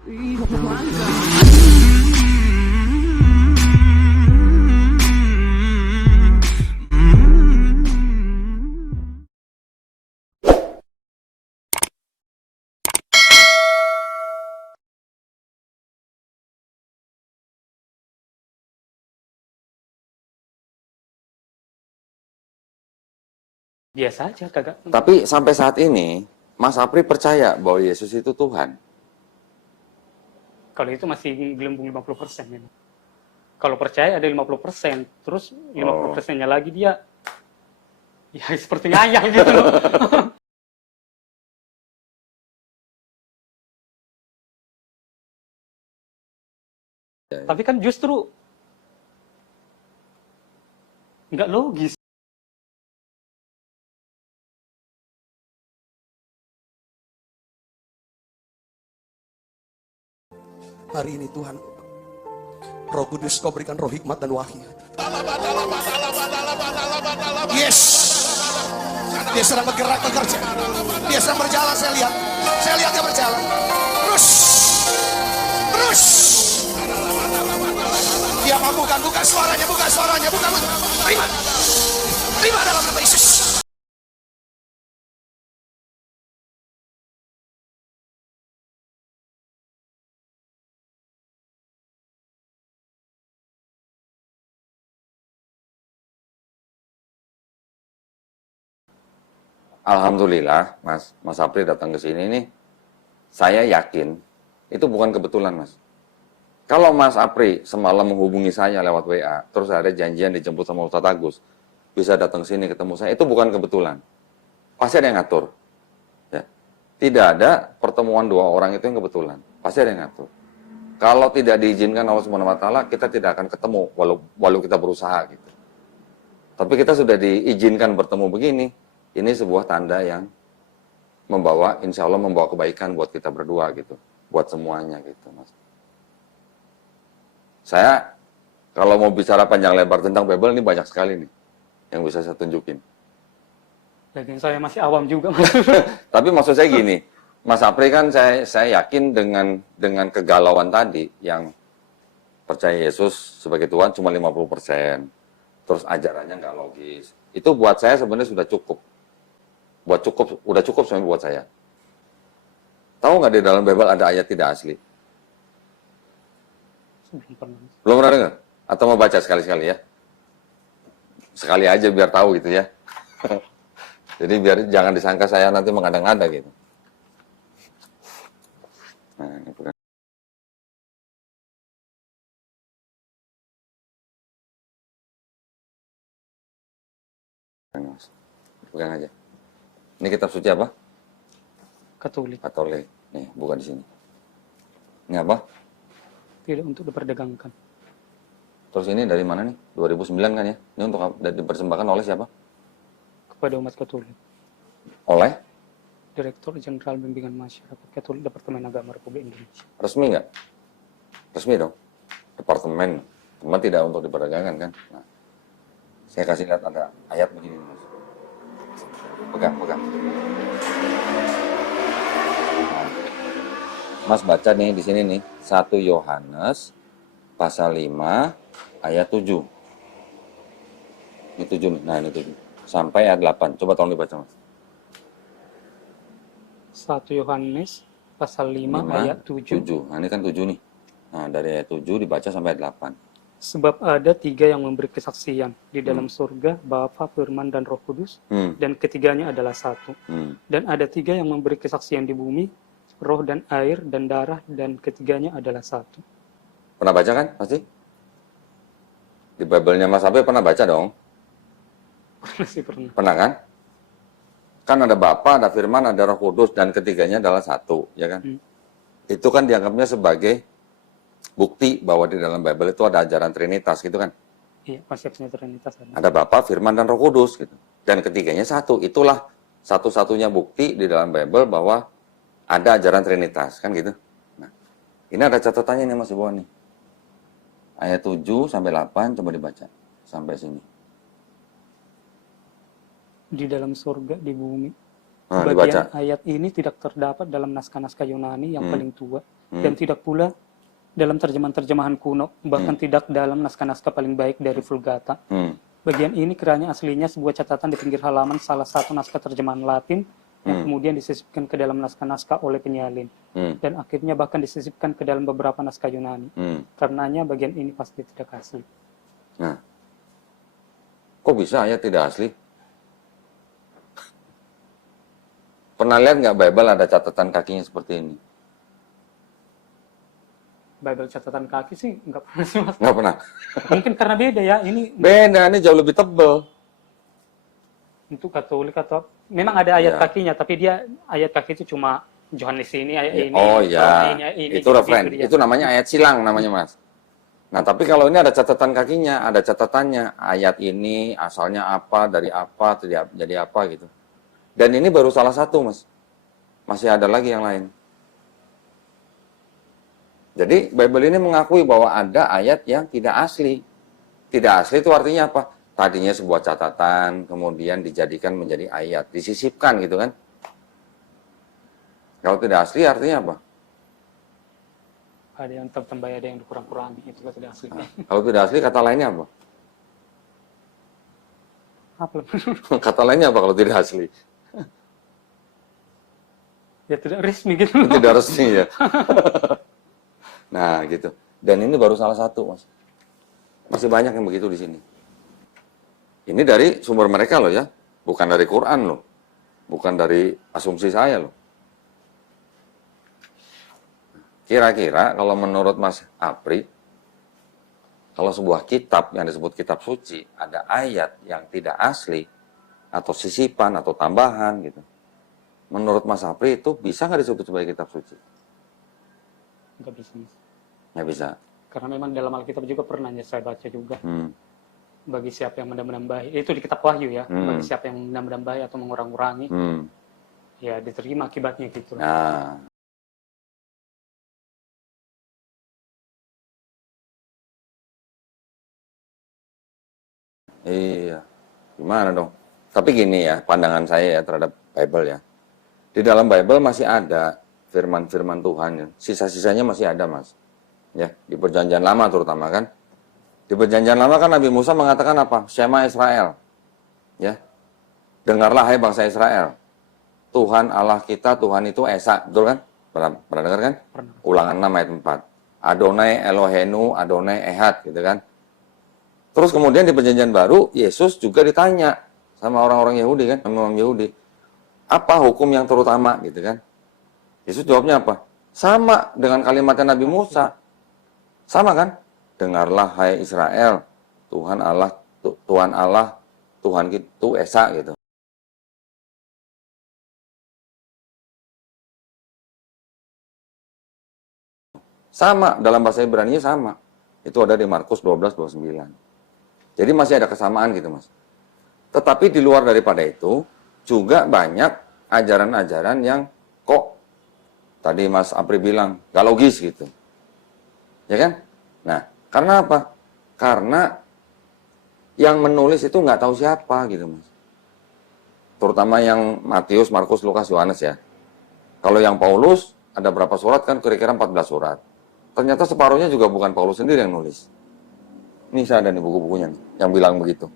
Biasa aja, kagak. Tapi sampai saat ini, Mas Apri percaya bahwa Yesus itu Tuhan. Kalau itu masih gelembung 50% memang. Kalau percaya ada 50%, terus 50%-nya lagi dia ya seperti ngayal gitu loh. Tapi kan justru nggak logis. Hari ini Tuhan, Roh Kudus kau berikan roh hikmat dan wahyu. Yes, dia sedang bergerak bekerja, dia sedang berjalan. Saya lihat dia berjalan terus. Dia mampukan, buka suaranya, buka. Terima dalam nama Yesus. Alhamdulillah, Mas Apri datang ke sini nih, saya yakin itu bukan kebetulan, Mas. Kalau Mas Apri semalam menghubungi saya lewat WA, terus ada janjian dijemput sama Ustadz Agus, bisa datang sini ketemu saya, itu bukan kebetulan. Pasti ada yang ngatur. Ya. Tidak ada pertemuan dua orang itu yang kebetulan. Pasti ada yang ngatur. Kalau tidak diizinkan Allah Subhanahu wa taala, kita tidak akan ketemu walau kita berusaha gitu. Tapi kita sudah diizinkan bertemu begini. Ini sebuah tanda yang insya Allah membawa kebaikan buat kita berdua gitu, buat semuanya gitu, Mas. Saya kalau mau bicara panjang lebar tentang Bible ini banyak sekali nih yang bisa saya tunjukin. Dan saya masih awam juga, Mas. Tapi maksud saya gini, Mas Apri kan saya yakin dengan kegalauan tadi yang percaya Yesus sebagai Tuhan cuma 50%, terus ajarannya nggak logis. Itu buat saya sebenarnya sudah cukup. Udah cukup sebenarnya buat saya. Tahu nggak di dalam Bible ada ayat tidak asli? Belum pernah dengar? Atau mau baca sekali-sekali ya? Sekali aja biar tahu gitu ya. Jadi biar jangan disangka saya nanti mengada-ngada gitu. Nah, ini bukan. Pegang aja. Ini kitab suci apa? Katolik. Katolik. Nih, bukan di sini. Ini apa? Tidak untuk diperdagangkan. Terus ini dari mana nih? 2009 kan ya? Ini untuk dipersembahkan oleh siapa? Kepada umat Katolik. Oleh? Direktur Jenderal Bimbingan Masyarakat Katolik Departemen Agama Republik Indonesia. Resmi nggak? Resmi dong. Departemen. Cuma tidak untuk diperdagangkan kan? Nah, saya kasih lihat ada ayat begini, Mas. Pegang. Nah, Mas baca nih di sini nih, 1 Yohanes pasal 5 ayat 7. Ini 7 nih. Nah, ini 7. Sampai ayat 8. Coba tolong dibaca, Mas. 1 Yohanes pasal 5 ayat 7. Nah, ini kan 7 nih. Nah, dari ayat 7 dibaca sampai ayat 8. Sebab ada 3 yang memberi kesaksian di dalam surga, Bapa, Firman, dan Roh Kudus, dan ketiganya adalah satu. Dan ada 3 yang memberi kesaksian di bumi, roh dan air dan darah, dan ketiganya adalah satu. Pernah baca kan pasti? Di Bible-nya Mas Apri pernah baca dong? Masih pernah. Pernah kan? Kan ada Bapa, ada Firman, ada Roh Kudus, dan ketiganya adalah satu, ya kan? Itu kan dianggapnya sebagai bukti bahwa di dalam Bible itu ada ajaran Trinitas gitu kan? Iya, konsepnya Trinitas ada. Ada Bapa, Firman, dan Roh Kudus gitu. Dan ketiganya satu. Itulah satu-satunya bukti di dalam Bible bahwa ada ajaran Trinitas kan gitu. Nah, ini ada catatannya nih Mas di bawah nih. Ayat 7 sampai 8 coba dibaca sampai sini. Di dalam surga, di bumi. Nah, Bagian dibaca. ayat ini tidak terdapat dalam naskah-naskah Yunani yang paling tua dan tidak pula dalam terjemahan-terjemahan kuno, bahkan tidak dalam naskah-naskah paling baik dari Vulgata. Bagian ini kiranya aslinya sebuah catatan di pinggir halaman salah satu naskah terjemahan Latin yang kemudian disisipkan ke dalam naskah-naskah oleh penyalin, dan akhirnya bahkan disisipkan ke dalam beberapa naskah Yunani. Karenanya bagian ini pasti tidak asli. Nah, kok bisa ayat tidak asli? Pernah lihat nggak Bible ada catatan kakinya seperti ini? Bible catatan kaki sih nggak pernah sih, Mas. Nggak pernah. Mungkin karena beda ya, ini Beda, ini jauh lebih tebel. untuk Katolik atau memang ada ayat Ya. kakinya, tapi dia ayat kaki itu cuma Yohanes ini, ayat ini. Oh ya, ini, itu referen. dia. Itu namanya ayat silang namanya, Mas. Nah, tapi kalau ini ada catatan kakinya, ada catatannya. Ayat ini asalnya apa, dari apa, jadi apa gitu. Dan ini baru salah satu, Mas. Masih ada lagi yang lain. Jadi Bible ini mengakui bahwa ada ayat yang tidak asli. Tidak asli itu artinya apa? Tadinya sebuah catatan, kemudian dijadikan menjadi ayat, disisipkan gitu kan. Kalau tidak asli artinya apa? Ada yang tambah, ada yang dikurang-kurangi, itu tidak asli. Nah, kalau tidak asli kata lainnya apa? Apa? Kata lainnya apa kalau tidak asli? Ya tidak resmi gitu. Tidak resmi ya. Nah gitu. Dan ini baru salah satu, Mas. Masih banyak yang begitu di sini. Ini dari sumber mereka loh ya, bukan dari Quran loh, bukan dari asumsi saya loh. Kira-kira kalau menurut Mas Apri, kalau sebuah kitab yang disebut kitab suci, ada ayat yang tidak asli, atau sisipan, atau tambahan gitu. Menurut Mas Apri itu bisa nggak disebut sebagai kitab suci? Nggak bisa, Mas. Nggak bisa. Karena memang dalam Alkitab juga pernah saya baca juga. Bagi siapa yang menambah-nambahi, itu di kitab Wahyu ya, bagi siapa yang menambah-nambahi atau mengurang-urangi, ya diterima akibatnya gitu. Nah, iya, gimana dong? Tapi gini ya, pandangan saya ya terhadap Bible ya. Di dalam Bible masih ada firman-firman Tuhan ya. Sisa-sisanya masih ada, Mas. Ya, di perjanjian lama terutama kan. Di perjanjian lama kan Nabi Musa mengatakan apa? Shema Israel. Ya. Dengarlah hai bangsa Israel. Tuhan Allah kita, Tuhan itu Esa. Betul kan? Pernah dengar kan? Pernah. Ulangan 6 ayat 4. Adonai Elohenu, Adonai Ehad gitu kan. Terus kemudian di perjanjian baru, Yesus juga ditanya sama orang-orang Yahudi kan, sama orang Yahudi. Apa hukum yang terutama gitu kan? Yesus jawabnya apa? Sama dengan kalimatnya Nabi Musa. Sama kan? Dengarlah hai Israel, Tuhan Allah, Tuhan itu Esa gitu. Sama, dalam bahasa Ibrani sama. Itu ada di Markus 12:29. Jadi masih ada kesamaan gitu, Mas. Tetapi di luar daripada itu, juga banyak ajaran-ajaran yang kok tadi Mas Apri bilang gak logis gitu. Ya kan? Nah, karena apa? Karena yang menulis itu nggak tahu siapa gitu, Mas. Terutama yang Matius, Markus, Lukas, Yohanes ya. Kalau yang Paulus ada berapa surat kan kira-kira 14 surat. Ternyata separuhnya juga bukan Paulus sendiri yang nulis. Ini saya ada nih buku-bukunya nih, yang bilang begitu.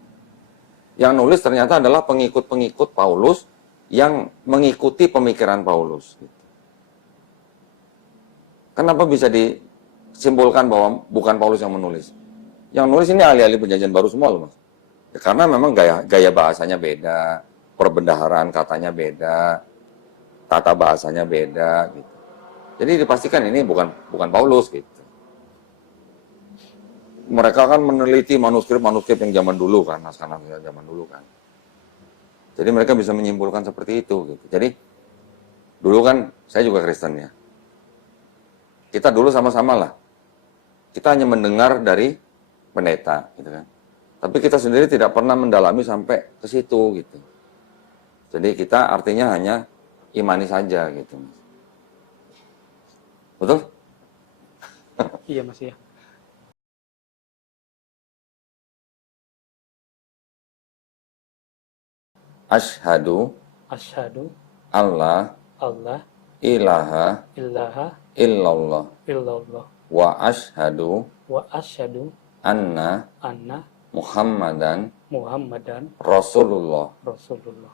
Yang nulis ternyata adalah pengikut-pengikut Paulus yang mengikuti pemikiran Paulus. Kenapa bisa disimpulkan bahwa bukan Paulus yang menulis? Yang nulis ini ahli-ahli perjanjian baru semua loh, Mas. Ya, karena memang gaya bahasanya beda, perbendaharaan katanya beda, tata bahasanya beda gitu. Jadi dipastikan ini bukan Paulus gitu. Mereka kan meneliti manuskrip-manuskrip yang zaman dulu kan, naskah-naskah zaman dulu kan. Jadi mereka bisa menyimpulkan seperti itu gitu. Jadi dulu kan saya juga Kristen ya. Kita dulu sama-sama lah. Kita hanya mendengar dari pendeta gitu kan. Tapi kita sendiri tidak pernah mendalami sampai ke situ gitu. Jadi kita artinya hanya imani saja gitu. Betul? Iya, Mas ya. Asyhadu Asyhadu Allah Allah ilaha ilaha illallah illallah wa asyhadu wa asyhadu anna anna Muhammadan Muhammadan Rasulullah. Rasulullah.